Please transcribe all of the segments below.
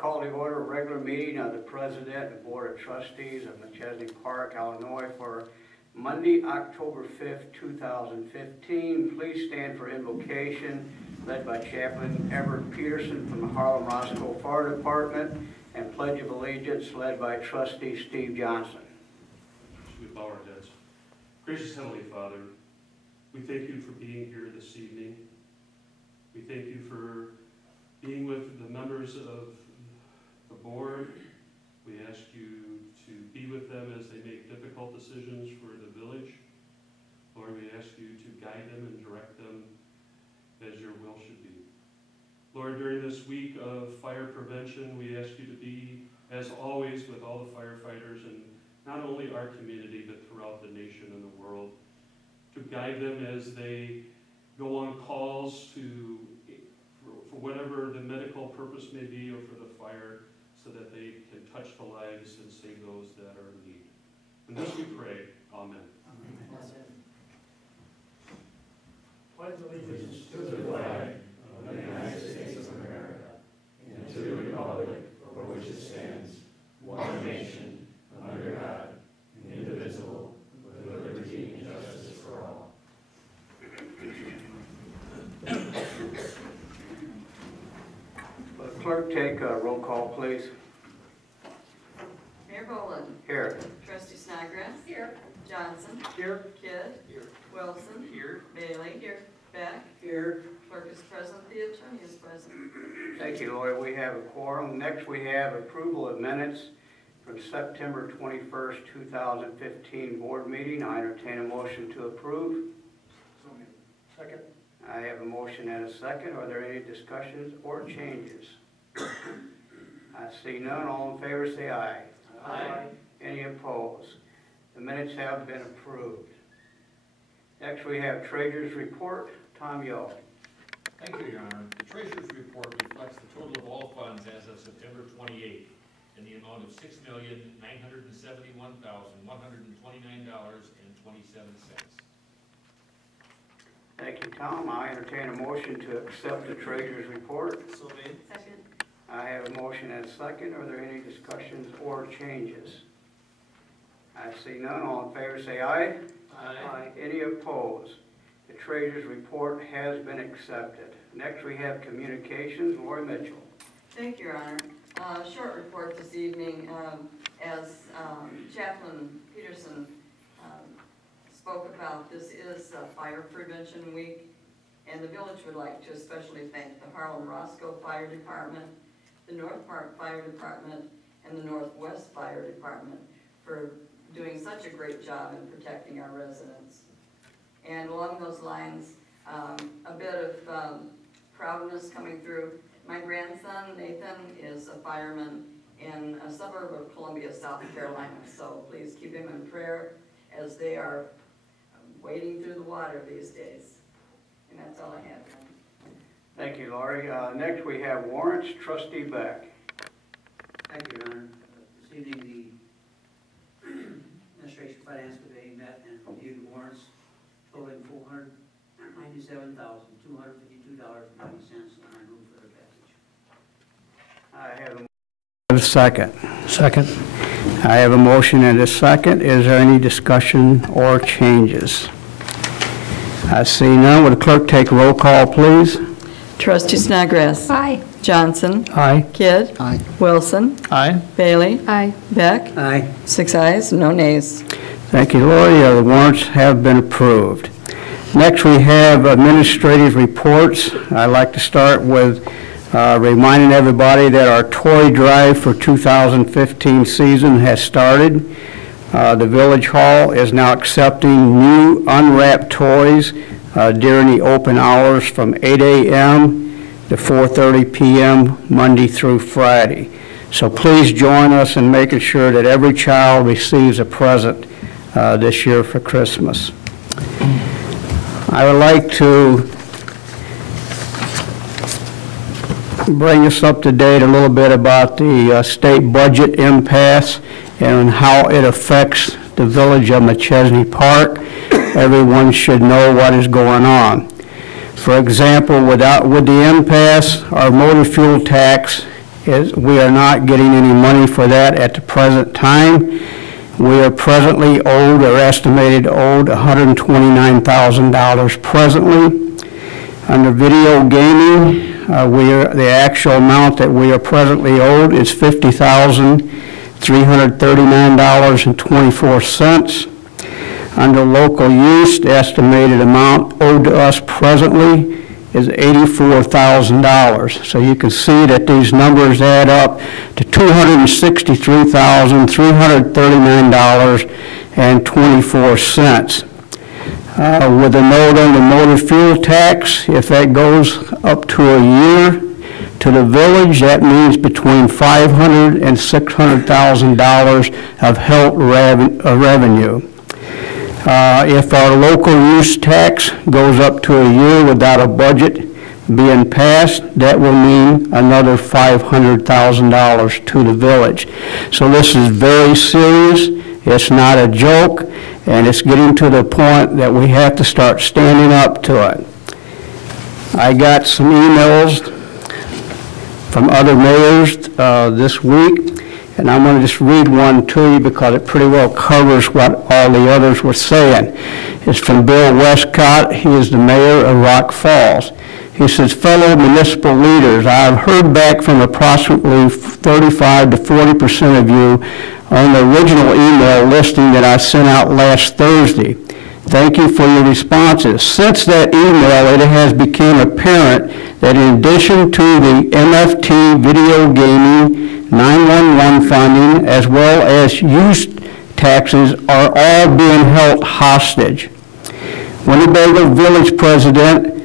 Call the order of regular meeting of the President and Board of Trustees of Machesney Park, Illinois for Monday, October 5th, 2015. Please stand for invocation led by Chaplain Everett Peterson from the Harlem-Roscoe Fire Department and Pledge of Allegiance led by Trustee Steve Johnson. Should we bow our heads? Gracious Heavenly Father, we thank you for being here this evening. We thank you for being with the members of the board. We ask you to be with them as they make difficult decisions for the village. Lord, we ask you to guide them and direct them as your will should be. Lord, during this week of fire prevention, we ask you to be, as always, with all the firefighters in not only our community, but throughout the nation and the world, to guide them as they go on calls for whatever the medical purpose may be or for the fire, so that they can touch the lives and save those that are in need. And this we pray. Amen. Amen. Pledge allegiance to the flag of the United States of America and to the republic for which it stands, one nation, under God, indivisible, with liberty and justice for all. Will the clerk take a roll call, please? Mayor Boland. Here. Trustee Snodgrass. Here. Johnson. Here. Kidd. Here. Wilson. Here. Bailey. Here. Beck. Here. Clerk is present. The attorney is present. Thank you, Lori. We have a quorum. Next, we have approval of minutes from September 21st, 2015 board meeting. I entertain a motion to approve. So moved. Second. I have a motion and a second. Are there any discussions or changes? I see none. All in favor say aye. Aye. Any opposed? The minutes have been approved. Next, we have Treasurer's Report. Tom Yo. Thank you, Your Honor. The Treasurer's Report reflects the total of all funds as of September 28th in the amount of $6,971,129.27. Thank you, Tom. I entertain a motion to accept the Treasurer's Report. So made. Second. I have a motion and a second. Are there any discussions or changes? I see none. All in favor say aye. Aye. Any opposed? The Treasurer's Report has been accepted. Next, we have Communications. Lori Mitchell. Thank you, Your Honor. Short report this evening. As Chaplain Peterson spoke about, this is Fire Prevention Week, and the village would like to especially thank the Harlem-Roscoe Fire Department, the North Park Fire Department, and the Northwest Fire Department for doing such a great job in protecting our residents. And along those lines, a bit of proudness coming through. My grandson, Nathan, is a fireman in a suburb of Columbia, South Carolina, so please keep him in prayer as they are wading through the water these days. And that's all I have. Thank you, Lori. Next, we have warrants. Trustee Beck. Thank you, Your Honor. This evening, the Administration Finance Committee met and reviewed warrants totaling $497,252.90, and I move for their passage. I have a second. Second. I have a motion and a second. Is there any discussion or changes? I see none. Would the clerk take roll call, please? Trustee Snodgrass. Aye. Johnson. Aye. Kidd. Aye. Wilson. Aye. Bailey. Aye. Beck. Aye. 6 ayes, no nays. Thank you, Lori. The warrants have been approved. Next, we have administrative reports. I'd like to start with reminding everybody that our toy drive for 2015 season has started. The Village Hall is now accepting new unwrapped toys during the open hours from 8 a.m. to 4:30 p.m. Monday through Friday. So please join us in making sure that every child receives a present this year for Christmas. I would like to bring us up to date a little bit about the state budget impasse and how it affects the village of Machesney Park. Everyone should know what is going on. For example, with the impasse, our motor fuel tax we are not getting any money for that at the present time. We are presently owed, or estimated owed, $129,000 presently. Under video gaming, the actual amount that we are presently owed is $50,339.24. Under local use, the estimated amount owed to us presently is $84,000. So you can see that these numbers add up to $263,339.24. With a note on the motor fuel tax, if that goes up to a year to the village, that means between $500,000 and $600,000 of help revenue. If our local use tax goes up to a year without a budget being passed, that will mean another $500,000 to the village. So this is very serious. It's not a joke, and it's getting to the point that we have to start standing up to it. I got some emails from other mayors this week, and I'm going to just read one to you because it pretty well covers what all the others were saying. It's from Bill Westcott. He is the mayor of Rock Falls. He says, fellow municipal leaders, I have heard back from approximately 35 to 40% of you on the original email listing that I sent out last Thursday. Thank you for your responses. Since that email, it has become apparent that in addition to the MFT video gaming 911 funding, as well as use taxes, are all being held hostage. Winnebago Village President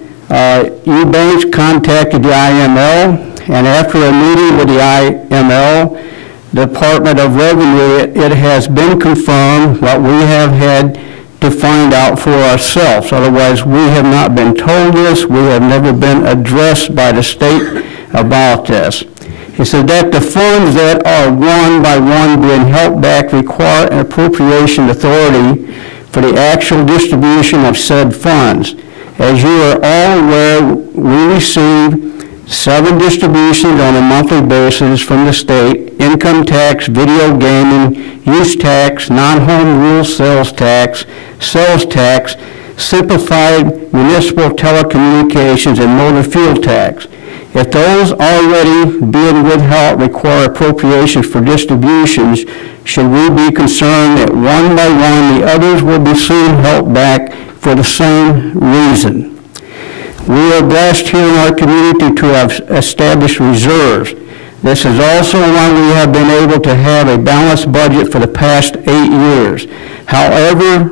Eubanks contacted the IML, and after a meeting with the IML, Department of Revenue, it has been confirmed what we have had to find out for ourselves. Otherwise, we have not been told this. We have never been addressed by the state about this. He said that the funds that are one by one being held back require an appropriation authority for the actual distribution of said funds. As you are all aware, we receive 7 distributions on a monthly basis from the state: income tax, video gaming, use tax, non-home rule sales tax, simplified municipal telecommunications, and motor fuel tax. If those already being withheld require appropriations for distributions, should we be concerned that one by one the others will be soon held back for the same reason? We are blessed here in our community to have established reserves. This is also why we have been able to have a balanced budget for the past 8 years. However,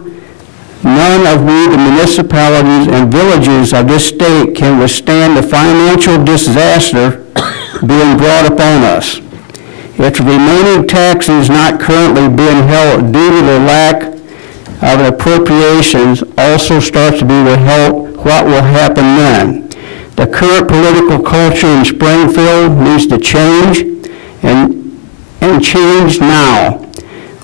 none of we, the municipalities and villages of this state, can withstand the financial disaster being brought upon us. If the remaining taxes not currently being held due to the lack of appropriations also starts to be withheld, what will happen then? The current political culture in Springfield needs to change, and change now.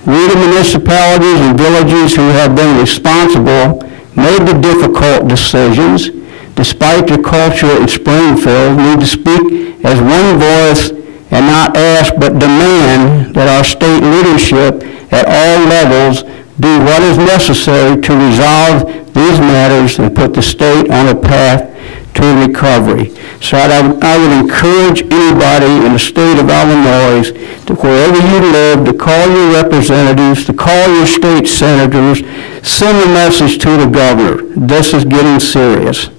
We, the municipalities and villages who have been responsible, made the difficult decisions. Despite the culture in Springfield, need to speak as one voice and not ask but demand that our state leadership at all levels do what is necessary to resolve these matters and put the state on a path to recovery. So I would encourage anybody in the state of Illinois, to wherever you live, to call your representatives, to call your state senators, send a message to the governor. This is getting serious.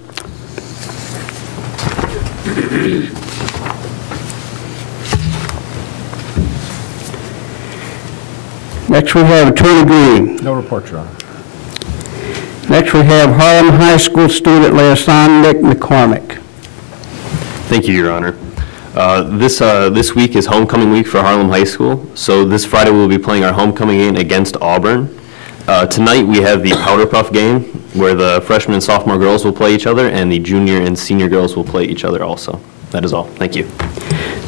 Next we have Attorney Green. No report, Your Honor. Next we have Harlem High School student liaison Nick McCormick. Thank you, Your Honor. This week is homecoming week for Harlem High School, so this Friday we'll be playing our homecoming game against Auburn. Tonight we have the Powder Puff game, where the freshman and sophomore girls will play each other, and the junior and senior girls will play each other also. That is all. Thank you.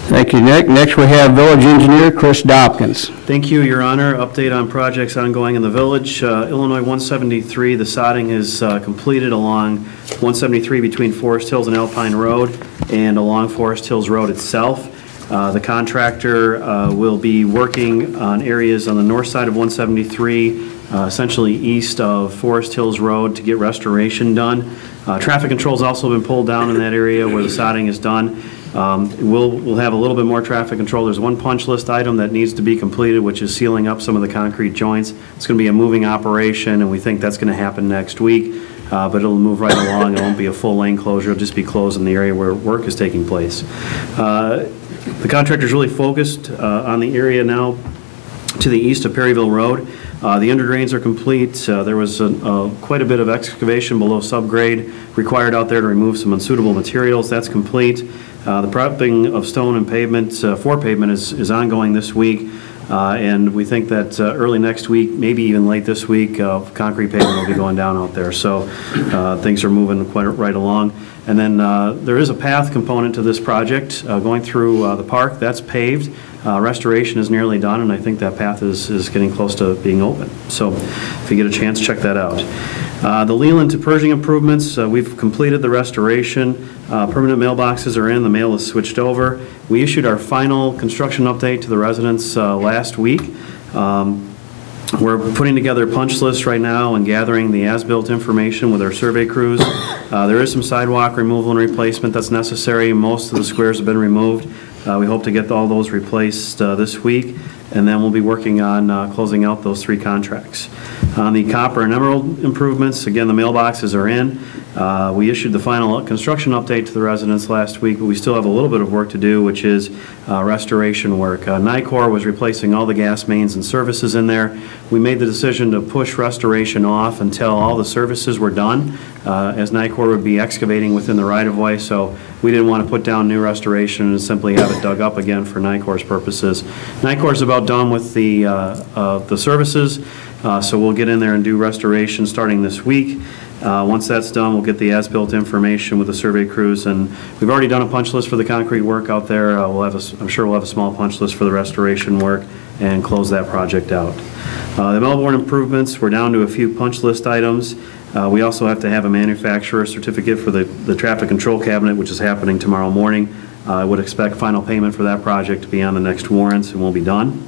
Thank you, Nick. Next we have Village Engineer Chris Dopkins. Thank you, Your Honor. Update on projects ongoing in the village. Illinois 173, the sodding is completed along 173 between Forest Hills and Alpine Road and along Forest Hills Road itself. The contractor will be working on areas on the north side of 173, essentially east of Forest Hills Road, to get restoration done. Traffic control's also been pulled down in that area where the sodding is done. We'll have a little bit more traffic control. There's one punch list item that needs to be completed, which is sealing up some of the concrete joints. It's going to be a moving operation, and we think that's going to happen next week, but it'll move right along. It won't be a full lane closure. It'll just be closed in the area where work is taking place. The contractor's really focused on the area now to the east of Perryville Road. The underdrains are complete. There was quite a bit of excavation below subgrade required out there to remove some unsuitable materials. That's complete. The prepping of stone and pavement, for pavement, is ongoing this week. And we think that early next week, maybe even late this week, concrete pavement will be going down out there. So things are moving quite right along. And then there is a path component to this project going through the park. That's paved. Restoration is nearly done, and I think that path is getting close to being open. So if you get a chance, check that out. The Leland to Pershing improvements, we've completed the restoration. Permanent mailboxes are in. The mail is switched over. We issued our final construction update to the residents last week. We're putting together punch lists right now and gathering the as-built information with our survey crews. There is some sidewalk removal and replacement that's necessary. Most of the squares have been removed. We hope to get all those replaced this week, and then we'll be working on closing out those 3 contracts. On the copper and emerald improvements, again, the mailboxes are in. We issued the final construction update to the residents last week, but we still have a little bit of work to do, which is restoration work. NICOR was replacing all the gas mains and services in there. We made the decision to push restoration off until all the services were done, as NICOR would be excavating within the right-of-way, so we didn't want to put down new restoration and simply have it dug up again for NICOR's purposes. NICOR's about done with the services, so we'll get in there and do restoration starting this week. Once that's done, we'll get the as-built information with the survey crews, and we've already done a punch list for the concrete work out there. I'm sure we'll have a small punch list for the restoration work and close that project out. The Melbourne improvements, we're down to a few punch list items. We also have to have a manufacturer certificate for the traffic control cabinet, which is happening tomorrow morning. I would expect final payment for that project to be on the next warrants, and we'll be done.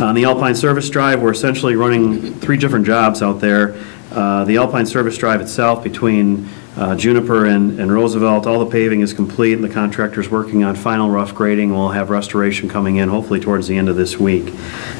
On the Alpine Service Drive, we're essentially running 3 different jobs out there. The Alpine Service Drive itself, between Juniper and Roosevelt, all the paving is complete, and the contractor's working on final rough grading. We'll have restoration coming in hopefully towards the end of this week.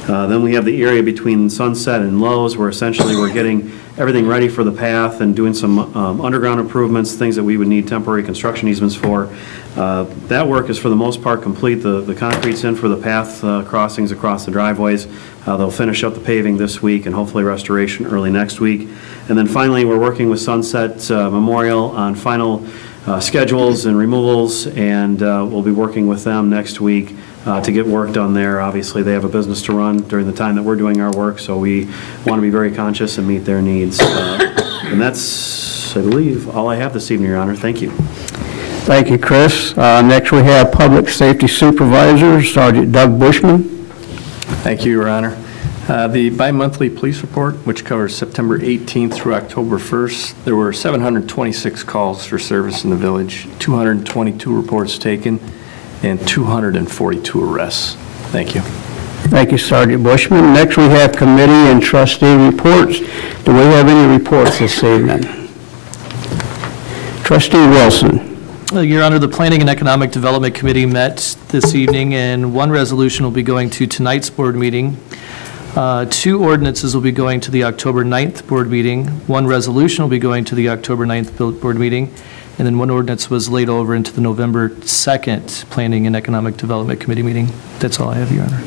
Then we have the area between Sunset and Lowe's, where essentially we're getting everything ready for the path and doing some underground improvements, things that we would need temporary construction easements for. That work is for the most part complete. The concrete's in for the path crossings across the driveways. They'll finish up the paving this week and hopefully restoration early next week. And then finally, we're working with Sunset Memorial on final schedules and removals, and we'll be working with them next week to get work done there. Obviously, they have a business to run during the time that we're doing our work, so we want to be very conscious and meet their needs. And that's, I believe, all I have this evening, Your Honor. Thank you. Thank you, Chris. Next, we have Public Safety Supervisor, Sergeant Doug Bushman. Thank you, Your Honor. The bi-monthly police report, which covers September 18th through October 1st, there were 726 calls for service in the village, 222 reports taken, and 242 arrests. Thank you. Thank you, Sergeant Bushman. Next, we have committee and trustee reports. Do we have any reports this evening? Trustee Wilson. Your Honor, the Planning and Economic Development Committee met this evening, and 1 resolution will be going to tonight's board meeting. 2 ordinances will be going to the October 9th board meeting. 1 resolution will be going to the October 9th board meeting, and then 1 ordinance was laid over into the November 2nd Planning and Economic Development Committee meeting. That's all I have, Your Honor.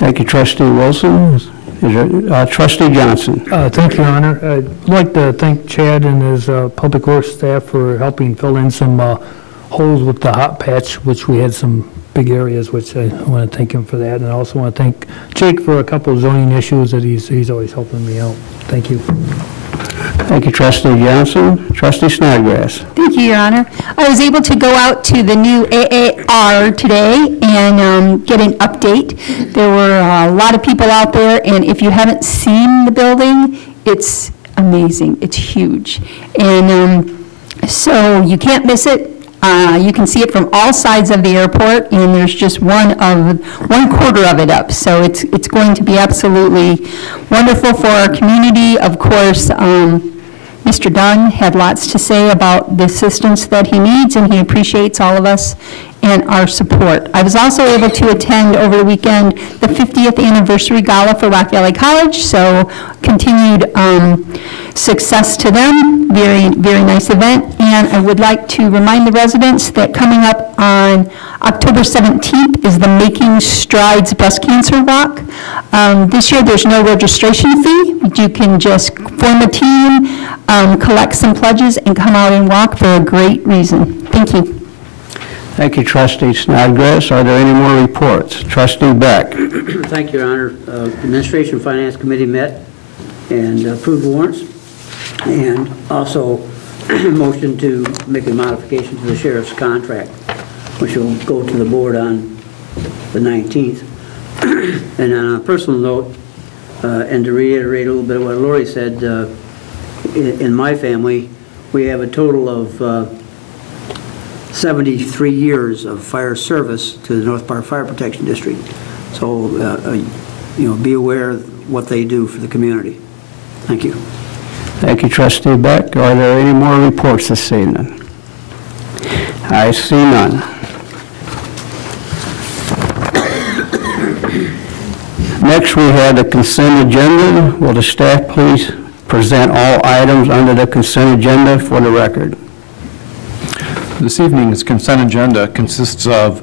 Thank you, Trustee Wilson. Is there, Trustee Johnson. Thank you, Your Honor. I'd like to thank Chad and his public works staff for helping fill in some holes with the hot patch, which we had some big areas, which I want to thank him for that. And I also want to thank Jake for a couple of zoning issues that he's always helping me out. Thank you. Thank you, Trustee Johnson. Trustee Snodgrass. Thank you, Your Honor. I was able to go out to the new AAR today and get an update. There were a lot of people out there, and if you haven't seen the building, it's amazing. It's huge. And so you can't miss it. You can see it from all sides of the airport, and there's just one quarter of it up. So it's going to be absolutely wonderful for our community. Of course, Mr. Dunn had lots to say about the assistance that he needs, and he appreciates all of us and our support. I was also able to attend over the weekend the 50th anniversary gala for Rock Valley College, so continued success to them. Very, very nice event. And I would like to remind the residents that coming up on October 17th is the Making Strides Breast Cancer Walk. This year there's no registration fee. You can just form a team, collect some pledges, and come out and walk for a great reason. Thank you. Thank you, Trustee Snodgrass. Are there any more reports? Trustee Beck. Thank you, Your Honor. Administration and Finance Committee met and approved warrants, and also motion to make a modification to the sheriff's contract, which will go to the board on the 19th. And on a personal note, and to reiterate a little bit of what Lori said, in my family, we have a total of 73 years of fire service to the North Park Fire Protection District. So, be aware of what they do for the community. Thank you. Thank you, Trustee Beck. Are there any more reports this evening? I see none. Next, we have the consent agenda. Will the staff please present all items under the consent agenda for the record? This evening's consent agenda consists of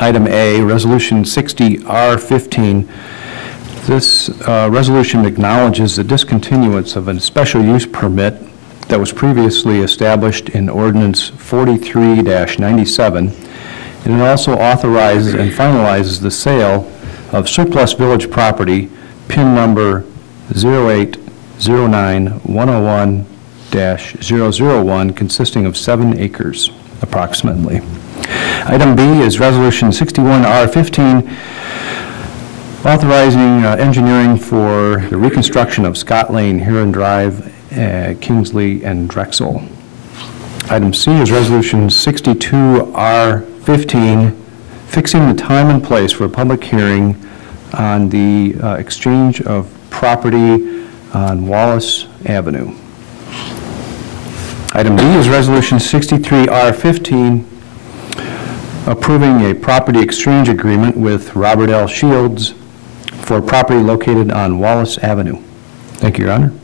item A, Resolution 60R15. This resolution acknowledges the discontinuance of a special use permit that was previously established in Ordinance 43-97, and it also authorizes and finalizes the sale of surplus village property, PIN number 0809101-001, consisting of 7 acres. Approximately. Item B is Resolution 61R15, authorizing engineering for the reconstruction of Scott Lane, Huron Drive, Kingsley, and Drexel. Item C is Resolution 62R15, fixing the time and place for a public hearing on the exchange of property on Wallace Avenue. Item D is Resolution 63R15, approving a property exchange agreement with Robert L. Shields for property located on Wallace Avenue. Thank you, Your Honor.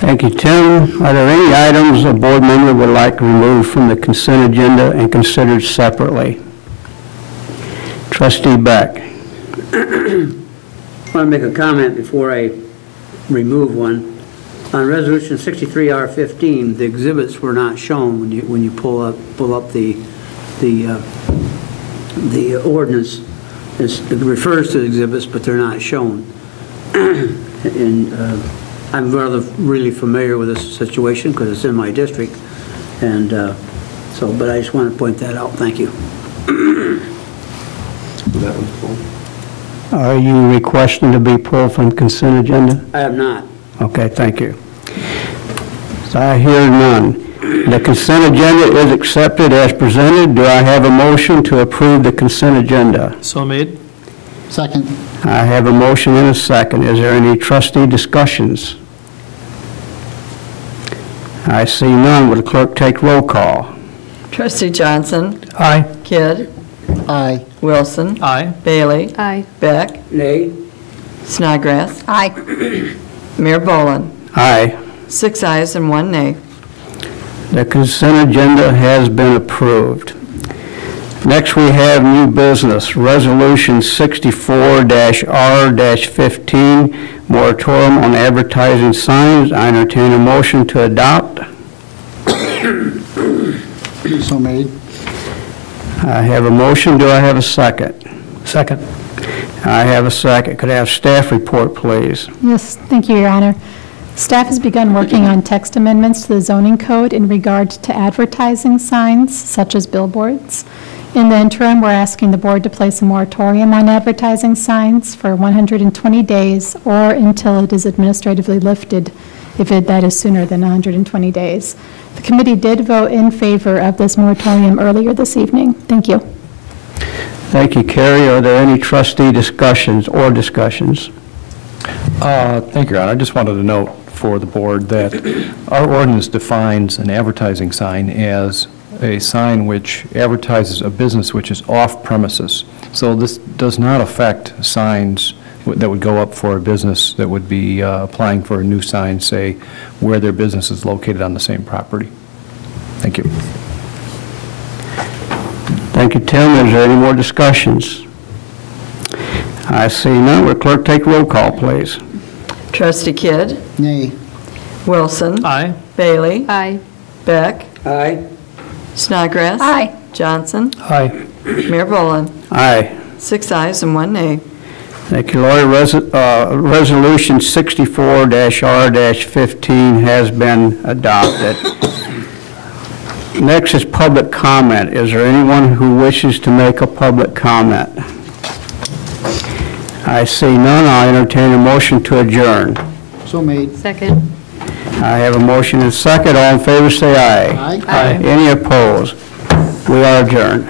Thank you, Tim. Are there any items a board member would like removed from the consent agenda and considered separately? Trustee Beck. I want to make a comment before I remove one. On Resolution 63R15, the exhibits were not shown when you pull up the ordinance. It refers to the exhibits, but they're not shown. And I'm really familiar with this situation because it's in my district, and but I just want to point that out. Thank you. That one's full. Are you requesting to be pulled from consent agenda? I have not. Okay, thank you. So I hear none. The consent agenda is accepted as presented. Do I have a motion to approve the consent agenda? So made. Second. I have a motion and a second. Is there any trustee discussions? I see none. Would the clerk take roll call? Trustee Johnson. Aye. Kidd. Aye. Wilson. Aye. Bailey. Aye. Beck. Nay. Snodgrass. Aye. Mayor Boland. Aye. 6 ayes and 1 nay. The consent agenda has been approved. Next, we have new business, Resolution 64-R-15, moratorium on advertising signs. I entertain a motion to adopt. So made. I have a motion. Do I have a second? Second. I have a second. Could I have staff report, please? Yes, thank you, Your Honor. Staff has begun working on text amendments to the zoning code in regard to advertising signs, such as billboards. In the interim, we're asking the board to place a moratorium on advertising signs for 120 days or until it is administratively lifted, if that is sooner than 120 days. The committee did vote in favor of this moratorium earlier this evening. Thank you. Thank you, Carrie. Are there any trustee discussions or discussions? Thank you, Your Honor. I just wanted to note for the board that our ordinance defines an advertising sign as a sign which advertises a business which is off premises. So this does not affect signs that would go up for a business that would be applying for a new sign, say, where their business is located on the same property. Thank you. Thank you, Tim. Is there any more discussions? I see none. Will clerk take roll call, please? Trustee Kidd? Nay. Wilson? Aye. Bailey? Aye. Beck? Aye. Snodgrass? Aye. Johnson? Aye. Mayor Boland? Aye. 6 ayes and 1 nay. Thank you, Lori. Resolution 64-R-15 has been adopted. Next is public comment. Is there anyone who wishes to make a public comment? I see none. I'll entertain a motion to adjourn. So made. Second. I have a motion and a second. All in favor say aye. Aye. Any opposed? We are adjourned.